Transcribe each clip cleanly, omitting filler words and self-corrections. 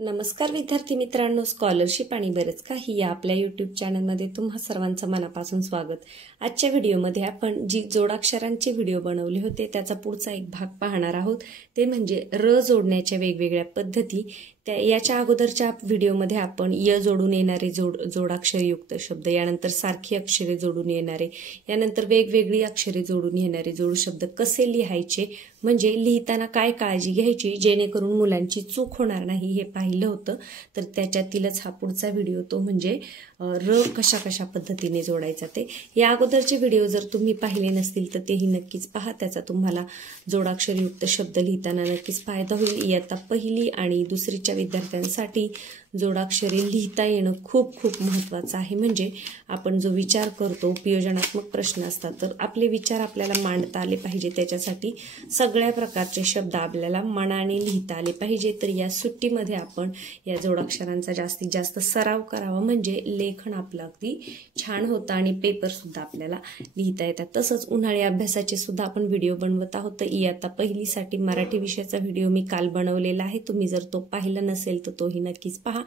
नमस्कार विद्यार्थी मित्रांनो, स्कॉलरशिप आणि बरेच काही या आपल्या यूट्यूब चॅनलमध्ये तुम्हा सर्वांचं मनापासून स्वागत। आजच्या व्हिडिओमध्ये आपण जी जोडाक्षरांचे व्हिडिओ बनवले होते त्याचा पुढचा एक भाग पाहणार आहोत। ते म्हणजे र जोडण्याच्या वेगवेगळ्या पद्धती। याच्या अगोदरच्या व्हिडिओमध्ये आपण य जोडून येणारे जोडाक्षरयुक्त शब्द, यानंतर सारखी अक्षरे जोडून येणारे, यानंतर वेगवेगळी अक्षरे जोडून येणारे जोड शब्द कसे लिहायचे, म्हणजे लिहिताना काय काळजी घ्यायची जेणेकरून मुलांची चूक होणार नाही हे पाहिलं होतं। तर त्याच्यातीलच हा पुढचा व्हिडिओ तो म्हणजे र कशा कशा पद्धतीने जोडायचा ते। या अगोदरचे व्हिडिओ जर तुम्ही पाहिले नसतील तर तेही नक्कीच पहा, त्याचा तुम्हाला जोडाक्षरयुक्त शब्द लिहिताना नक्कीक फायदा होईल। इयत्ता पहिली आणि दुसरीच्या विद्यार्थ्यांसाठी जोडाक्षरे लिहिता येणं खूप खूप महत्त्वाचं आहे। म्हणजे आपण जो विचार करतो, उपयोजनात्मक प्रश्न असतात, तर आपले विचार आपल्याला मांडता आले पाहिजे, त्याच्यासाठी सगळ्या प्रकारचे शब्द आपल्याला मनाने लिहिता आले पाहिजे। तर या सुट्टीमध्ये आपण या जोडाक्षरांचा जास्तीत जास्त सराव करावा, म्हणजे लेखन आपलं अगदी छान होतं आणि पेपर सुद्धा आपल्याला लिहिता येतात। तसंच उन्हाळी अभ्यासाचे सुद्धा आपण व्हिडिओ बनवत आहोत। इयत्ता पहिलीसाठी मराठी विषयाचा व्हिडिओ मी काल बनवलेला आहे, तुम्ही जर तो पाहिला नसेल तर तोही नक्कीच पहा।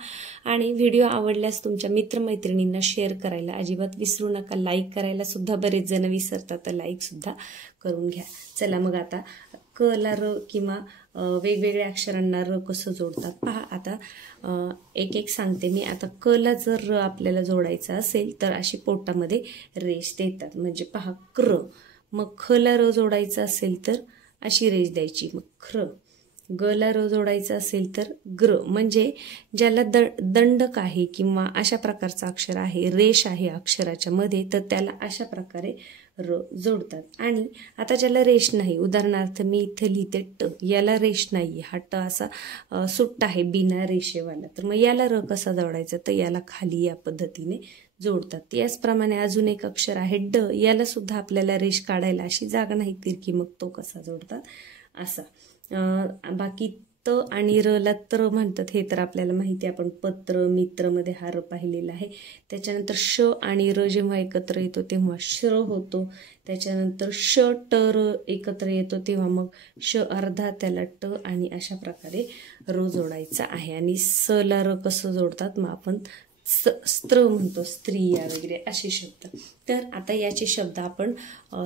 आणि व्हिडिओ आवडल्यास तुमच्या मित्रमैत्रिणींना शेअर करायला अजिबात विसरू नका। लाईक करायला सुद्धा बरेच जण विसरतात, तर लाईक सुद्धा करून घ्या। चला मग आता क ला र किंवा वेगवेगळ्या अक्षरांना र कसं जोडतात पहा। आता एक एक सांगते मी। आता क ला जर र आपल्याला जोडायचा असेल तर अशी पोटामध्ये रेष देतात, म्हणजे पहा क्र। मग ख ला र जोडायचं असेल तर अशी रेष द्यायची, मग ख्र। ग ला र जोडायचं असेल तर ग्र, म्हणजे ज्याला दंडक आहे किंवा अशा प्रकारचं अक्षर आहे, रेष आहे अक्षराच्या मध्ये, तर त्याला अशा प्रकारे र जोडतात। आणि आता ज्याला रेष नाही, उदाहरणार्थ मी इथे लिहिते ट, याला रेष नाही, हा ट असा सुट्टा आहे बिना रेषेवाला, तर मग याला र कसा जोडायचा, तर याला खाली या पद्धतीने जोडतात। याचप्रमाणे अजून एक अक्षर आहे ड, याला सुद्धा आपल्याला रेष काढायला अशी जागा नाही तिरकी, मग तो कसा जोडतात असा। बाकी त आणि र ला त्र म्हणतात, हे तर आपल्याला माहिती आहे, आपण पत्र मित्र मध्ये हा र पाहिलेला आहे। त्याच्यानंतर श आणि र जेव्हा एकत्र येतो तेव्हा श्र होतो। त्याच्यानंतर श ट र एकत्र येतो तेव्हा मग श अर्धा, त्याला ट, आणि अशा प्रकारे र जोडायचा आहे। आणि स ला र कसं जोडतात, मग आपण स्त्र म्हणतो, स्त्रिया वगैरे असे शब्द। तर आता याचे शब्द आपण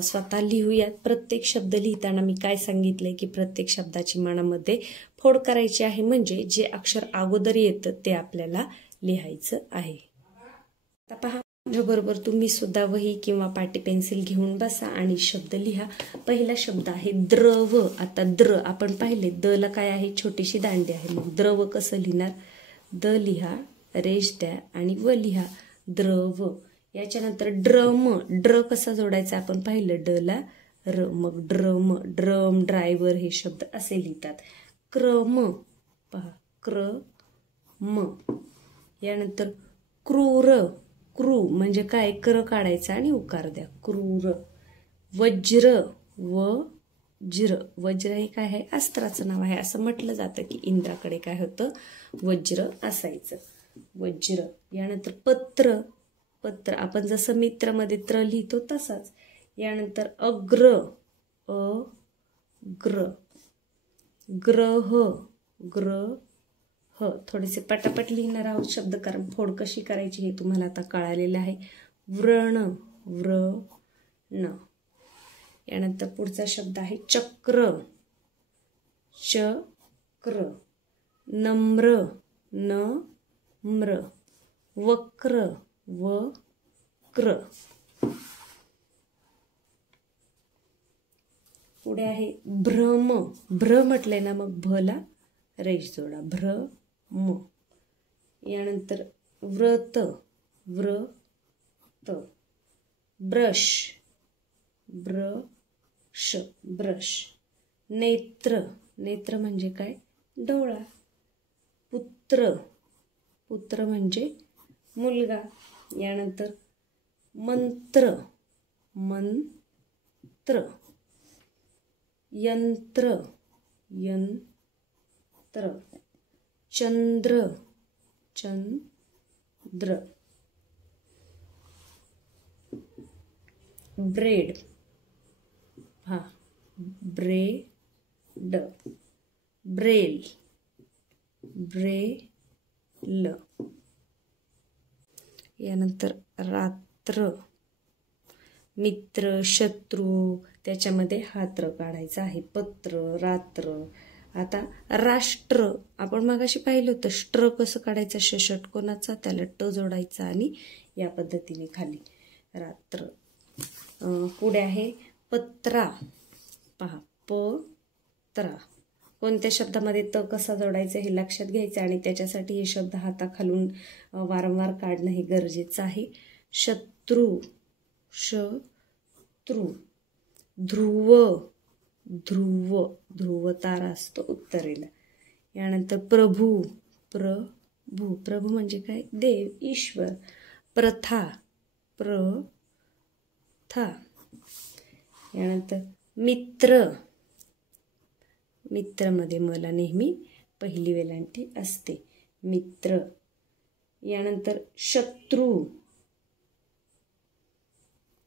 स्वतः लिहूयात। प्रत्येक शब्द लिहिताना मी काय सांगितलंय की प्रत्येक शब्दाची मनामध्ये फोड करायची आहे, म्हणजे जे अक्षर अगोदर येतं ते आपल्याला लिहायचं आहे। आता पहा, बरोबर तुम्ही सुद्धा वही किंवा पाटी पेन्सिल घेऊन बसा आणि शब्द लिहा। पहिला शब्द आहे द्रव। आता द्र आपण पाहिले, द ला काय आहे, छोटीशी दांडी आहे, मग द्रव कसं लिहिणार, द लिहा, रेष द्या आणि व लिहा, द्रव। याच्यानंतर ड्रम, ड्र कसा जोडायचा आपण पाहिलं, ड ला र, मग ड्रम, ड्रम, ड्रायव्हर हे शब्द असे लिहितात। क्रम, पहा क्र म। यानंतर क्रूर, क्रू म्हणजे काय, क्र काढायचा आणि उकार द्या, क्रूर। वज्र, वज्र, वज्र हे काय आहे, अस्त्राचं नाव आहे, असं म्हटलं जातं की इंद्राकडे काय होतं, वज्र असायचं, वज्र। यानंतर पत्र, पत्र आपण जसं मित्रामध्ये त्र लिहितो तसाच। यानंतर अग्र, अग्र। ग्रह, ग्रह, थोडेसे पटापट लिहिणार आहोत शब्द, कारण फोड कशी करायची हे तुम्हाला आता कळालेलं आहे। व्रण, व्रण। यानंतर पुढचा शब्द आहे चक्र, चक्र। नम्र, नम्र। वक्र, वक्र। पुढे आहे भ्रम, भ्र म्हटलंय ना, मग भ ला रेष जोडा, भ्रम। यानंतर व्रत, व्रत। Brush, brush, brush. नेत्र, नेत्र म्हणजे काय, डोळा। पुत्र, पुत्र म्हणजे मुलगा। यानंतर मंत्र, मंत्र। यंत्र, यंत्र। चंद्र, चंद्र। ब्रेड, हा ब्रेड। Braille, Braille. ल. यानंतर रात्र, मित्र, शत्रू, त्याच्यामध्ये हात्र काढायचा आहे. पत्र, रात्र. आता राष्ट्र, आपण मगाशी पाहिलं होतं श्ट्र कसं काढायचं, षटकोनाचा, त्याला ट जोडायचा आणि या पद्धतीने खाली रात्र. पुढे आहे पत्रा. पहा, पत्रा. कोणत्या शब्दामध्ये त कसा जोडायचा हे लक्षात घ्यायचं आणि त्याच्यासाठी हे शब्द हाताखालून वारंवार काढणं हे गरजेचं आहे. शत्रू, शत्रू. ध्रुव, ध्रुव. ध्रुव तारा असतो उत्तरेला. यानंतर प्रभू, प्रभू. प्रभू म्हणजे काय, देव, ईश्वर. प्रथा, प्रथा. यानंतर मित्र, मित्रमध्ये मला नेहमी पहिली वेलांटी असते, मित्र. यानंतर शत्रू,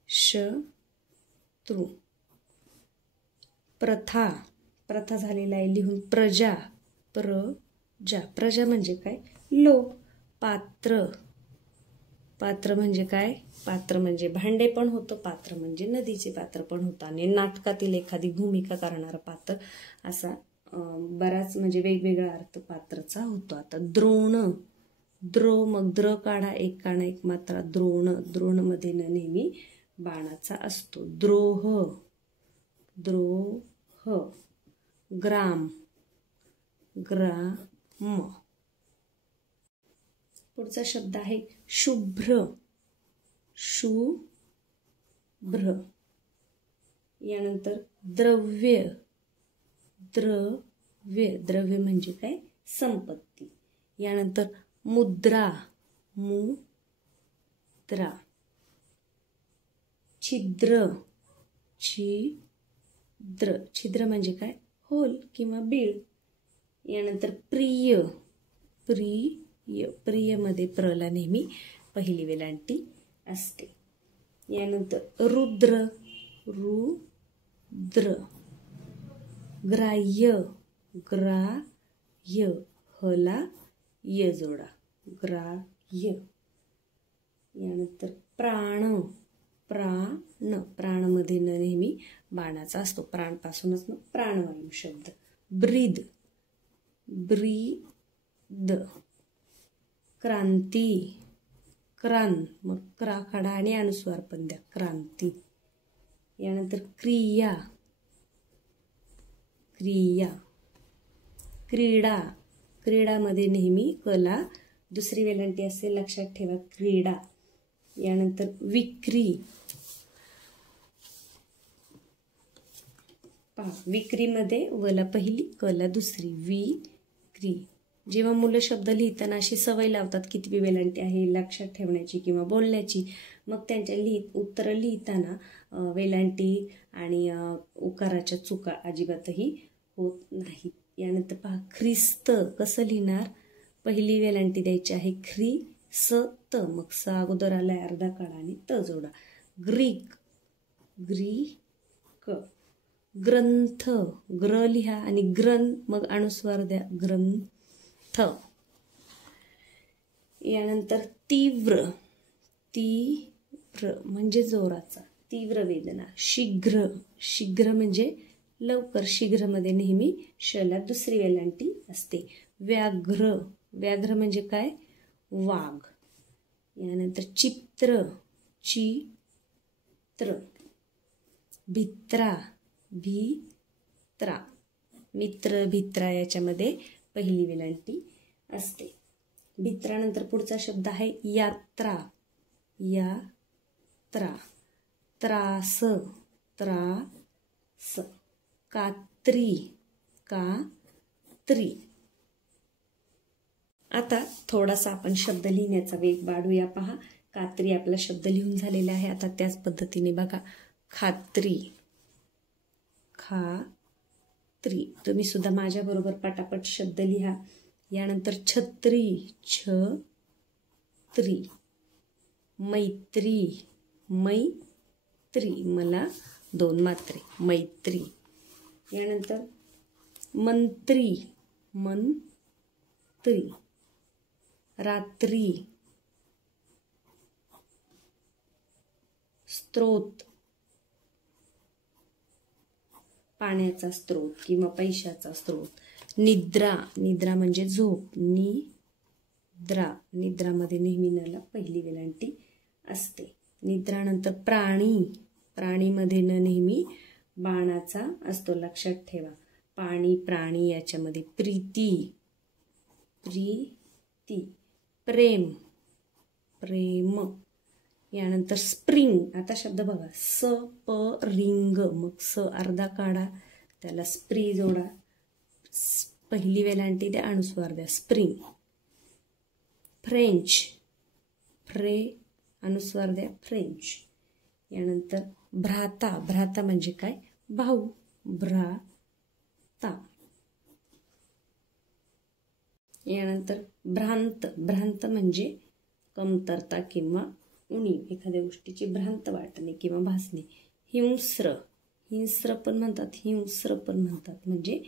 शत्रू. प्रथा, प्रथा झालेला आहे लिहून. प्रजा, प्रजा. प्रजा म्हणजे काय, लोक. पात्र, पात्र म्हणजे काय, पात्र म्हणजे भांडे पण होतं, पात्र म्हणजे नदीचे पात्र पण होतं आणि नाटकातील एखादी भूमिका करणारं पात्र, असा बराच म्हणजे वेगवेगळा अर्थ पात्रचा होतो. आता द्रोण, द्रो, मग द्र काढा, एक काना एक मात्रा, द्रोण. द्रोणमध्ये नेहमी बाणाचा असतो. द्रोह, द्रोह. ग्राम, ग्राम. पुढचा शब्द आहे शुभ्र, शुभ्र. यानंतर द्रव्य, द्रव्य. द्रव्य म्हणजे काय, संपत्ती. यानंतर मुद्रा, मुद्रा. छिद्र, छिद्र. छिद्र म्हणजे काय, होल किंवा बीळ. यानंतर प्रिय, प्रिय. प्रियमध्ये प्रला नेहमी पहिली वेलांटी असते. यानंतर रुद्र, रुद्र. ग्राह्य, ग्राह्य. हला य जोडा, ग्राह्य. यानंतर प्राण, प्राण. प्राणमध्ये नेहमी बाणाचा असतो, प्राणपासूनच मग प्राणवायू शब्द. ब्रीद, ब्रीद. क्रांती, क्रांत, मग क्रा काढा आणि अनुस्वार पण द्या, क्रांती. यानंतर क्रिया, क्रिया. क्रीडा, क्रीडामध्ये नेहमी कला दुसरी वेलांटी असते, लक्षात ठेवा, क्रीडा. यानंतर विक्री, पहा, विक्रीमध्ये वला पहिली, कला दुसरी, विक्री. जेव्हा मुलं शब्द लिहिताना अशी सवय लावतात किती वेलांटी आहे लक्षात ठेवण्याची किंवा बोलण्याची, मग त्यांच्या उत्तरं लिहिताना वेलांटी आणि उकाराच्या चुका अजिबातही होत नाहीत. यानंतर पहा, ख्रिस्त. कसं लिहिणार, पहिली वेलांटी द्यायची आहे, ख्रिस्त. मग स अगोदर आलाय, अर्धा काढा आणि त जोडा. Greek, Greek. ग्रंथ, ग्र लिहा आणि ग्रंथ, मग अनुस्वार द्या, ग्रंथ. यानंतर तीव्र, तीव्र म्हणजे जोराचा, तीव्र वेदना. शीघ्र, शीघ्र म्हणजे लवकर, शीघ्रमध्ये नेहमी शला दुसरी वेलांटी असते. व्याघ्र, व्याघ्र म्हणजे काय, वाघ. यानंतर चित्र, चित्र. भित्रा, भित्रा. मित्र, भित्रा याच्यामध्ये पहिली वेलांटी असते. भित्रानंतर पुढचा शब्द आहे यात्रा, यात्रा. त्रास, त्रास. कात्री, कात्री. आता थोडासा आपण शब्द लिहिण्याचा वेग वाढवूया. पहा, कात्री आपला शब्द लिहून झालेला आहे. आता त्याच पद्धतीने बघा, खात्री, खात्री. तुम्ही सुद्धा माझ्याबरोबर पटापट शब्द लिहा. यानंतर छत्री, छत्री. मैत्री, मैत्री. मला 2 मात्रे, मैत्री. यानंतर मंत्री, मंत्री. रात्री, स्त्रोत, पाण्याचा स्त्रोत किंवा पैशाचा स्त्रोत. निद्रा, निद्रा म्हणजे झोप. निद्रा, निद्रामध्ये नेहमी नला पहिली वेलांटी असते. निद्रानंतर प्राणी, प्राणीमध्ये न नेहमी बाणाचा असतो, लक्षात ठेवा. पाणी, प्राणी याच्यामध्ये प्रीती, प्रीती. प्रेम, प्रेम. यानंतर स्प्रिंग. आता शब्द बघा, स प रिंग, मग स अर्धा काढा, त्याला स्प्री जोडा, पहिली वेलांटी द्या, अनुस्वार द्या, स्प्रिंग. फ्रेंच, फ्रे अनुस्वार द्या, फ्रेंच. यानंतर भ्राता, भ्राता म्हणजे काय, भाऊ, भ्राता. यानंतर भ्रांत, भ्रांत म्हणजे कमतरता किंवा उणीव, एखाद्या गोष्टीची भ्रांत वाटणे किंवा भासणे. हिंस्र, हिंस्र पण म्हणतात, हिंस्र पण म्हणतात, म्हणजे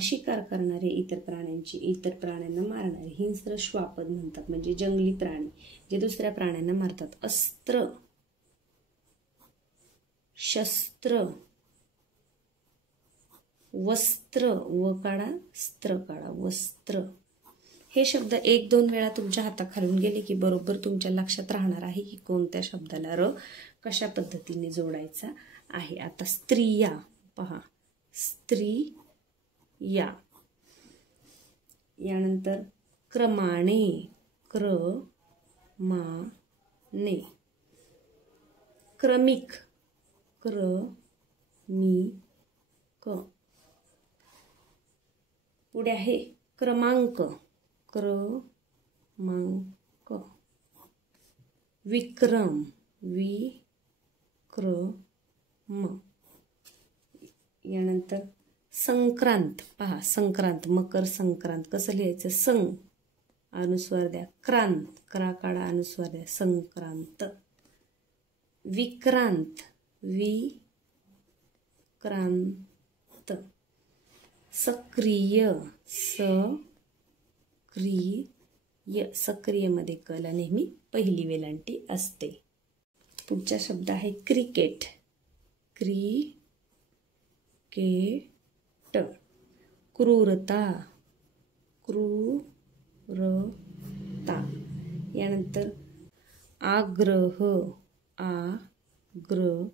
शिकार करणारे इतर प्राण्यांची, इतर प्राण्यांना मारणारे. हिंस्र श्वापद म्हणतात, म्हणजे जंगली प्राणी जे दुसऱ्या प्राण्यांना मारतात. अस्त्र, शस्त्र, वस्त्र, व काढा, स्त्र काढा, वस्त्र. हे शब्द 1-2 वेळा तुमच्या हाताखालून गेले की बरोबर तुमच्या लक्षात राहणार आहे की कोणत्या शब्दाला र कशा पद्धतीने जोडायचा आहे. आता स्त्रिया पहा, स्त्रिया. यानंतर क्रमाने, क्रमाने. क्रमिक, क्रमिक. पुढे आहे क्रमांक, क्रमांक. विक्रम, विक्रम. यानंतर संक्रांत पहा, संक्रांत, मकर संक्रांत कसं लिहायचं, सं अनुस्वार द्या, क्रांत, क्रा काढा, अनुस्वार द्या, संक्रांत. विक्रांत, विक्रांत. सक्रिय, सक्रिय, सक्रिय मध्ये कला नेहमी पहिली वेलांटी असते. पुढचा शब्द आहे क्रिकेट, क्रिकेट. क्रूरता, क्रूरता. यानंतर आग्रह, आग्रह.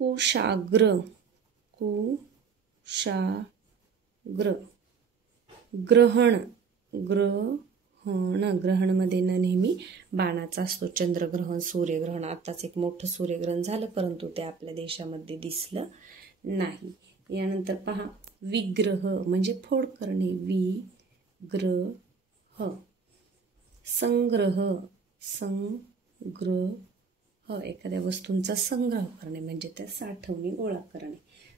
कुशाग्र, कुशाग्र. ग्रहण, ग्रहण, ग्रहणमध्ये न नेहमी बाणाचा असतो. चंद्रग्रहण, सूर्यग्रहण, आताच एक मोठं सूर्यग्रहण झालं परंतु ते आपल्या देशामध्ये दिसलं नाही. यानंतर पहा विग्रह म्हणजे फोड करणे, विग्रह. संग्रह, संग्रह, एखाद्या वस्तूंचा संग्रह करणे म्हणजे त्या साठवणे, गोळा करणे.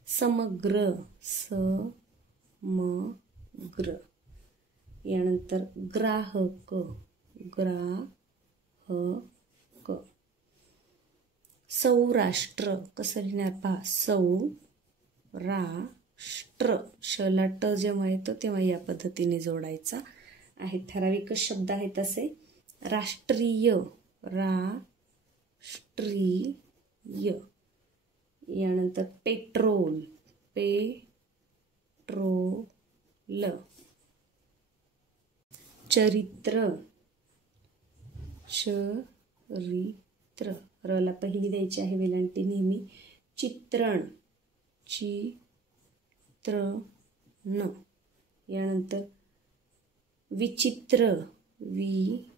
समग्र, समग्र. यानंतर ग्राहक, ग्राहक. सौराष्ट्र कसं लिहिणार पहा, सौराष्ट्र. शला ट जेव्हा येतो तेव्हा या पद्धतीने जोडायचा आहे. ठराविकच शब्द आहेत असे. राष्ट्रीय, राष्ट्रीय. यानंतर पेट्रोल, पेट्रोल. चरित्र, चरित्र. रला पहिली द्यायची आहे वेलांटी नेहमी. चित्रण, चित्रण. यानंतर विचित्र, विचित्र,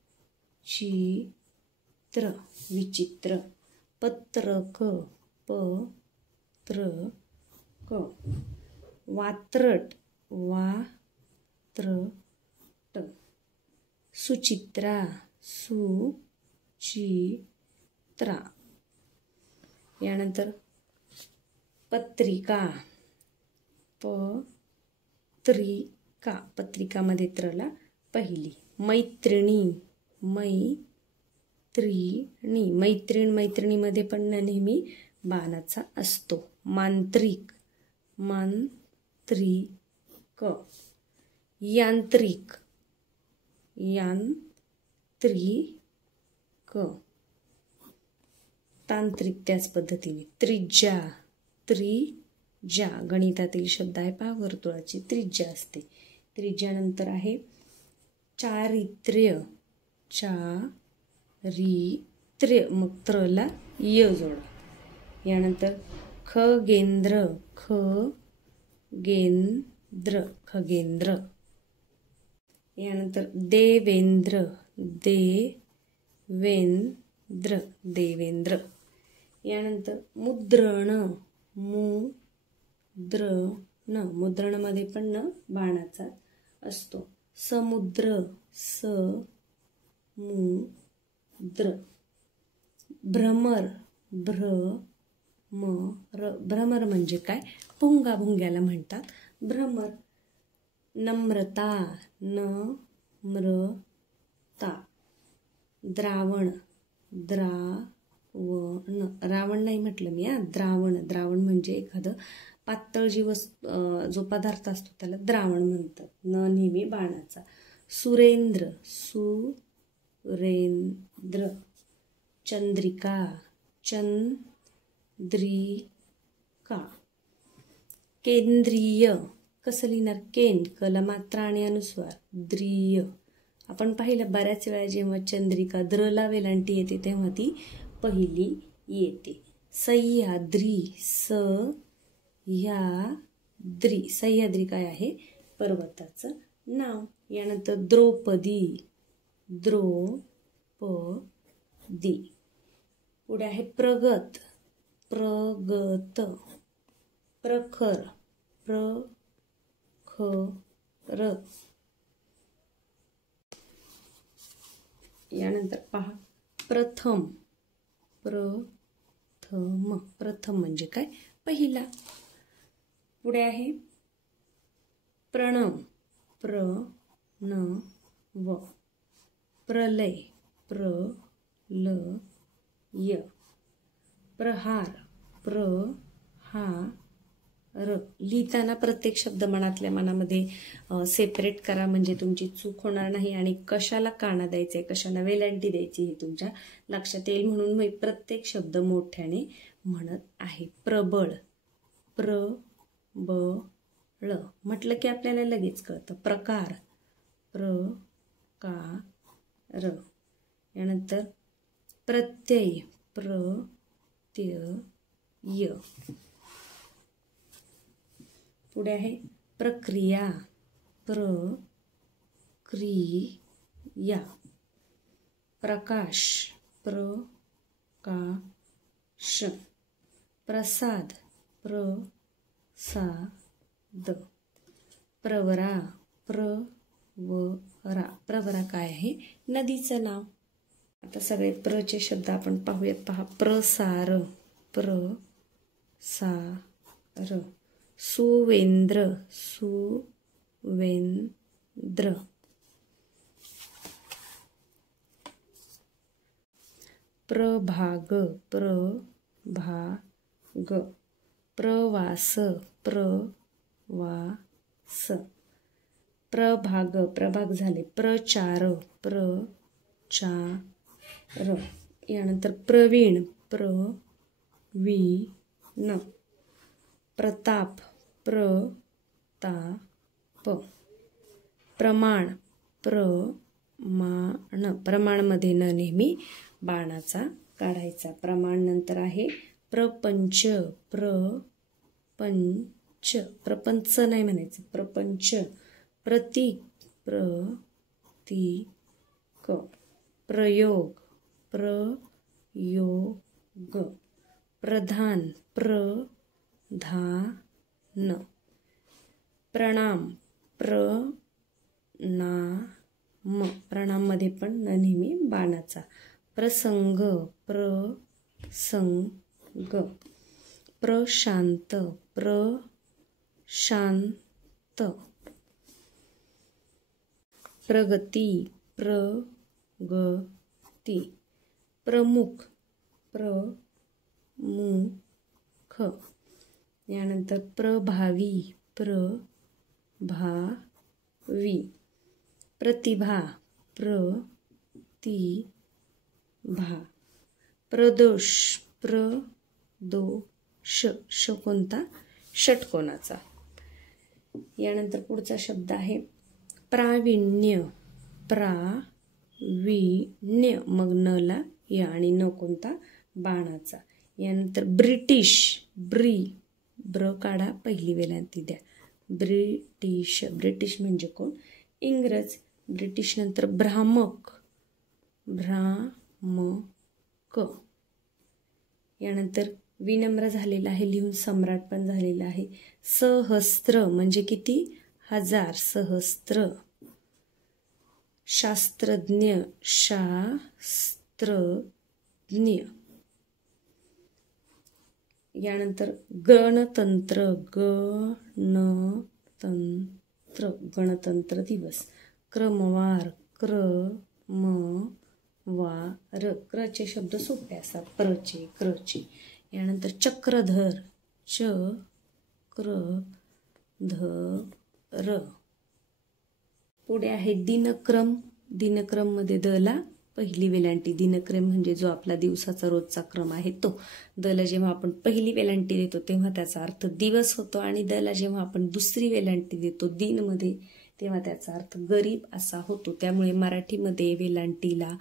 विचित्र. पत्रक, पत्रक. वात्रट, वात्रट. सुचित्रा, सुचित्रा. यानंतर पत्रिका, पत्रिका. पत्रिकामध्ये त्रला पहिली. मैत्रिणी, मैत्रिणी. मैत्रीण, मैत्रिणीमध्ये पण नेहमी बाणाचा असतो. मांत्रिक, मांत्रिक. यांत्रिक, यांत्रिक, तांत्रिक त्याच पद्धतीने. त्रिज्या, त्रिज्या गणितातील शब्द आहे पहा, वर्तुळाची त्रिज्या असते. त्रिज्यानंतर आहे चारित्र्य, चारित्र्य, मग त्रला य जोडा. यानंतर खगेंद्र, खगेंद्र, खगेंद्र. यानंतर देवेंद्र, देवेंद्र, देवेंद्र. यानंतर मुद्रण, मुद्रण, मुद्रणमध्ये पण न बाणाचा असतो. समुद्र, समुद्र. भ्रमर, भ्रमर, भ्रमर म्हणजे काय, भुंगा, भुंग्याला म्हणतात भ्रमर. नम्रता, नम्रता. द्रावण, द्रावण, रावण नाही म्हटलं मी, द्रावण. द्रावण म्हणजे एखादं पातळ जो पदार्थ असतो त्याला द्रावण म्हणतात. न नेहमी बाणाचा. सुरेंद्र, सुरेंद्र. चंद्रिका, चंद्रिका. केंद्रीय, कसं लिहिणार, केन, कला मात्रा आणि अनुस्वार, द्रिय. आपण पाहिलं बऱ्याच वेळा जेव्हा चंद्रिका द्रला वेलांटी येते तेव्हा ती पहिली येते. सह्याद्री, सह्याद्री. सह्याद्री काय आहे, पर्वताचं नाव. यानंतर द्रौपदी, द्रौपदी. पुढे आहे प्रगत, प्रगत. प्रखर, प्रखर. यानंतर पहा प्रथम, प्रथम, प्रथम म्हणजे काय, पहिला. पुढे आहे प्रणव, प्रणव. प्रलय, प्रलय. प्रहार, प्रहार. लिहिताना प्रत्येक शब्द मनातल्या मनामध्ये सेपरेट करा, म्हणजे तुमची चूक होणार नाही. आणि कशाला काना द्यायचा आहे, कशाला वेलांटी द्यायची हे तुमच्या लक्षात येईल, म्हणून मी प्रत्येक शब्द मोठ्याने म्हणत आहे. प्रबळ, प्रबळ म्हटलं की आपल्याला लगेच कळतं. प्रकार, प्रकार. यानंतर प्रत्यय, प्रत्यय. पुढे आहे प्रक्रिया, प्रक्रिया. प्रकाश, प्रकाश. प्रसाद, प्रसाद. प्रवरा, प्रवरा. प्रवरा काय आहे, नदीचं नाव. आता सगळे प्रचे शब्द आपण पाहूयात पहा. प्रसार, प्रसार. सुवेंद्र, सुवेंद्र. प्रभाग, प्रभाग. प्रवास, प्रवास. प्रभाग, प्रभाग झाले. प्रचार, प्रचार. यानंतर प्रवीण, प्रवीण. प्रताप, प्रताप. प्रमाण, प्रमाण. प्रमाणमध्ये न नेहमी बाणाचा काढायचा. प्रमाण. नंतर आहे प्रपंच, प्रपंच. प्रपंच नाही म्हणायचं, प्रपंच. प्रतीक, प्रतीक. प्रयोग, प्रयोग. प्रधान, प्रधान. प्रणाम, प्रणाम. प्रणाममध्ये पण न नेहमी बाणाचा. प्रसंग, प्रसंग. प्रशांत, प्रशांत. प्रगती, प्रगती. प्रमुख, प्रमुख. यानंतर प्रभावी, प्रभावी. प्रतिभा, प्रतिभा. प्रदोष, प्रदोष, श कोणता? षटकोनाचा. यानंतर पुढचा शब्द आहे प्रावीण्य. प्रावीण्य, मग न ला या आणि न कोणता? बाणाचा. यानंतर ब्रिटिश. ब्र काढा, पहिली वेलांटी द्या. ब्रिटिश. ब्रिटिश म्हणजे कोण? इंग्रज. ब्रिटिश नंतर भ्रामक. भ्रामक. यानंतर विनम्र झालेला आहे लिहून, सम्राट पण झालेला आहे. सहस्त्र म्हणजे किती? 1000. सहस्त्र. शास्त्रज्ञ. शास्त्रज्ञ. यानंतर गणतंत्र. गणतंत्र, गणतंत्र दिवस. क्रमवार. क्रमवार. क्रचे शब्द सोपे असतात, प्रचे, क्रचे. यानंतर चक्रधर. चक्रधर. पुढे आहे दिनक्रम. दिनक्रम मध्ये द ला पहिली वेलांटी. दिनक्रम म्हणजे जो आपला दिवसाचा रोजचा क्रम आहे तो. द ला जेव्हा आपण पहिली वेलांटी देतो तेव्हा त्याचा अर्थ दिवस होतो, आणि द ला जेव्हा आपण दुसरी वेलांटी देतो दिन मध्ये तेव्हा त्याचा अर्थ गरीब असा होतो. त्यामुळे मराठीमध्ये वेलांटीला,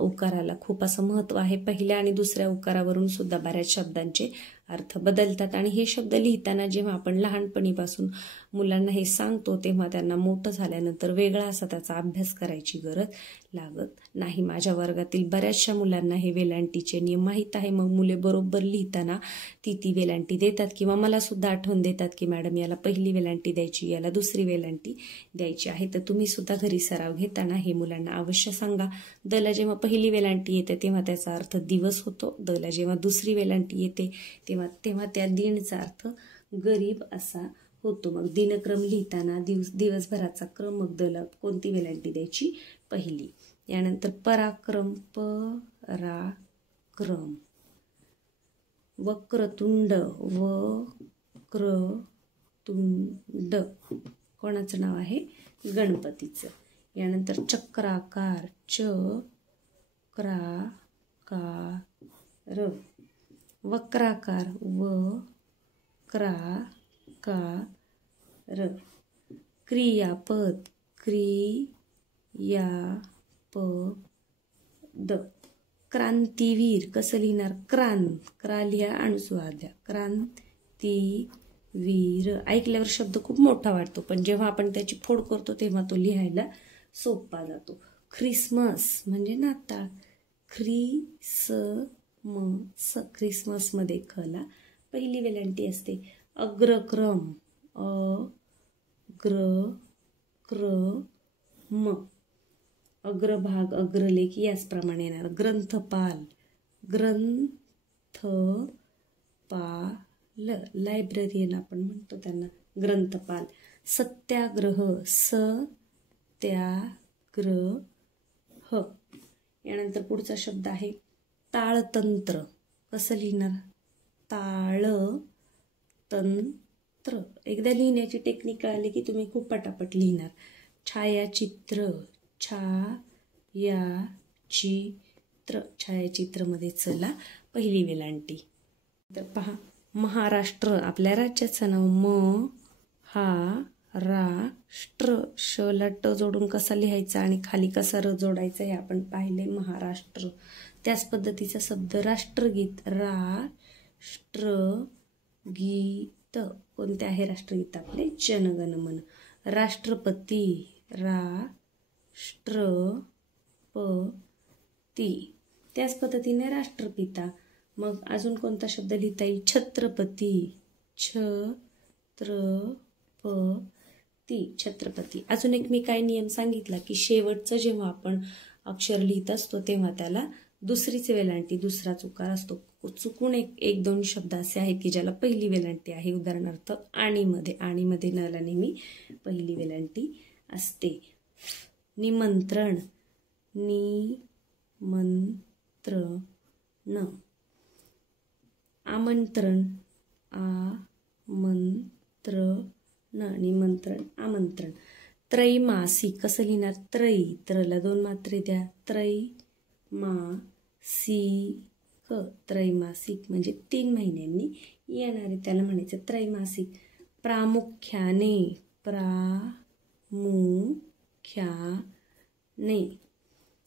उकाराला खूप असं महत्त्व आहे. पहिल्या आणि दुसऱ्या उकारावरून सुद्धा बऱ्याच शब्दांचे अर्थ बदलतात, आणि हे शब्द लिहिताना जेव्हा आपण लहानपणीपासून मुलांना हे सांगतो तेव्हा त्यांना मोठं झाल्यानंतर वेगळा असा त्याचा अभ्यास करायची गरज लागत नाही. माझ्या वर्गातील बऱ्याचशा मुलांना हे वेलांटीचे नियम माहीत आहे. मग मुले बरोबर लिहिताना ती वेलांटी देतात, किंवा मला सुद्धा आठवण देतात की मॅडम याला पहिली वेलांटी द्यायची, याला दुसरी वेलांटी द्यायची आहे. तर तुम्ही सुद्धा घरी सराव घेताना हे मुलांना अवश्य सांगा. द ला जेव्हा पहिली वेलांटी येते तेव्हा त्याचा अर्थ दिवस होतो. द ला जेव्हा दुसरी वेलांटी येते तेव्हा त्या दिनचा अर्थ गरीब असा होतो. मग दिनक्रम लिहिताना दिवसभराचा क्रम, मग द ला कोणती वेलांटी द्यायची? पहिली. यानंतर पराक्रम. पराक्रम. वक्रतुंड. वक्रतुंड कोणाचं नाव आहे? गणपतीचं. यानंतर चक्राकार. चक्राकार. वक्राकार. वक्राकार. क्रियापद. क्रियापद. क्रांतीवीर. कसं लिहिणार? क्रा लिहा, अनुस्वार द्या. क्रांतीवीर. ऐकल्यावर शब्द खूप मोठा वाटतो, पण जेव्हा आपण त्याची फोड करतो तेव्हा तो लिहायला सोपा जातो. ख्रिसमस म्हणजे नाताळ. ख्रिसमस मध्ये खला पहिली वेलांटी असते. अग्रक्रम. अग्रक्रम. अग्रभाग, अग्रलेख याचप्रमाणे येणार. ग्रंथपाल. ग्रंथपाल. लायब्ररियन आपण म्हणतो त्यांना ग्रंथपाल. सत्याग्रह. सत्याग्रह. यानंतर पुढचा शब्द आहे ताळतंत्र. कसं लिहिणार? ताळतंत्र. एकदा लिहिण्याची टेक्निक कळाली की तुम्ही खूप पटापट लिहिणार. छायाचित्र. छायाचित्र. छायाचित्रमध्ये चला पहिली वेलांटी. तर पहा, महाराष्ट्र आपल्या राज्याचं नाव. महाराष्ट्र. श ला ट जोडून कसा लिहायचा आणि खाली कसा र जोडायचा हे आपण पाहिले. महाराष्ट्र. त्याच पद्धतीचा शब्द राष्ट्रगीत. राष्ट्रगीत. कोणते आहे राष्ट्रगीत आपले? जनगण मन. राष्ट्रपती. राष्ट्रपती. त्याच पद्धतीने राष्ट्रपिता. मग अजून कोणता शब्द लिहिता येईल? छत्रपती. छत्रपती. अजून एक मी काय नियम सांगितला की शेवटचं जेव्हा आपण अक्षर लिहित असतो तेव्हा त्याला दुसरीच वेलांटी, दुसराच उकार असतो. चुकून एक दोन शब्द असे आहेत की ज्याला पहिली वेलांटी आहे. उदाहरणार्थ आणीमध्ये. आणीमध्ये नला नेहमी पहिली वेलांटी असते. निमंत्रण. निमंत्रण. आमंत्रण. आमंत्रण. निमंत्रण, आमंत्रण. त्रैमासिक कसं लिहिणार? त्रला 2 मात्रे द्या. त्रैमासिक, त्रैमासिक म्हणजे 3 महिन्यांनी येणारे, त्याला म्हणायचं त्रैमासिक. प्रामुख्याने, प्रामुख्याने.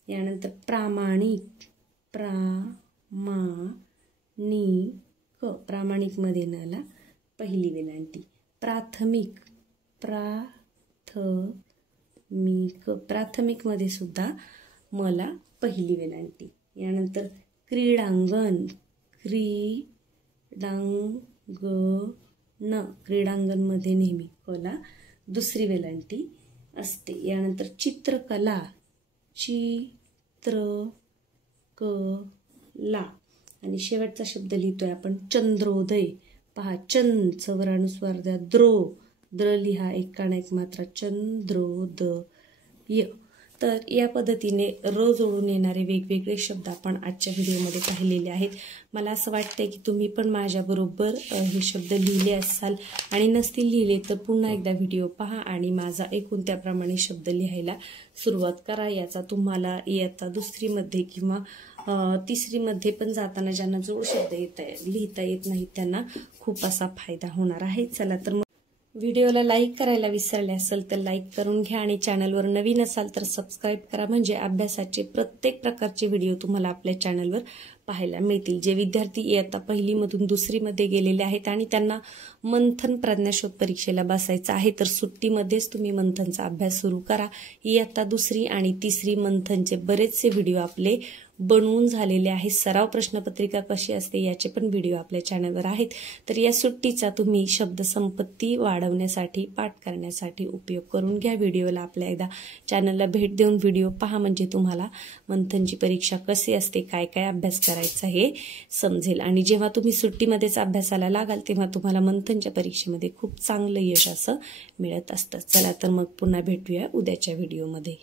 यानंतर प्रामाणिक, प्रामाणिक, प्रामाणिक मध्ये नला पहिली वेलांटी. प्राथमिक, प्राथमिक, प्राथमिक मध्ये सुद्धा मला पहिली वेलांटी. यानंतर क्रीडांगण, क्रीडांगण, क्रीडांगण मध्ये नेहमी कला दुसरी वेलांटी असते. यानंतर चित्रकला, चित्रकला. आणि शेवटचा शब्द लिहितोय आपण चंद्रोदय. पहा, चंद सवरानुस्वार द्या, द्र लिहा, एक काना एक मात्रा, चंद्रोदय. तर या पद्धतीने जोडून येणारे वेगवेगळे शब्द आपण आजच्या व्हिडिओमध्ये पाहिलेले आहेत. मला असं वाटतंय की तुम्ही पण माझ्याबरोबर हे शब्द लिहिले असाल, आणि नसतील लिहिले तर पुन्हा एकदा व्हिडिओ पहा आणि माझा ऐकून त्याप्रमाणे शब्द लिहायला सुरुवात करा. याचा तुम्हाला इयत्ता 2री मध्ये किंवा 3री मध्ये पण जाताना ज्यांना जोड शब्द लिहिता येत नाहीत त्यांना खूप असा फायदा होणार आहे. चला तर व्हिडिओला लाईक करायला विसरले असेल तर लाईक करून घ्या, आणि चॅनलवर नवीन असाल तर सबस्क्राईब करा, म्हणजे अभ्यासाचे प्रत्येक प्रकारचे व्हिडिओ तुम्हाला आपल्या चॅनलवर पाहायला मिळतील. जे विद्यार्थी इयत्ता 1ली मधून 2री मध्ये गेलेले आहेत आणि त्यांना मंथन प्रज्ञाशोध परीक्षेला बसायचं आहे, तर सुट्टीमध्येच तुम्ही मंथनचा अभ्यास सुरू करा. इयत्ता 2री आणि 3री मंथनचे बरेचसे व्हिडिओ आपले बनवून झालेले आहेत. सराव प्रश्नपत्रिका कशी असते याचे पण व्हिडिओ आपल्या चॅनलवर आहेत. तर या सुट्टीचा तुम्ही शब्द संपत्ती वाढवण्यासाठी, पाठ करण्यासाठी उपयोग करून घ्या. व्हिडिओला आपल्या एकदा चॅनलला भेट देऊन व्हिडिओ पहा, म्हणजे तुम्हाला मंथनची परीक्षा कशी असते, काय काय अभ्यास करायचा हे समजेल. आणि जेव्हा तुम्ही सुट्टीमध्येच अभ्यासाला लागाल तेव्हा तुम्हाला मंथनच्या परीक्षेमध्ये खूप चांगलं यश असं मिळत असतं. चला तर मग पुन्हा भेटूया उद्याच्या व्हिडिओमध्ये.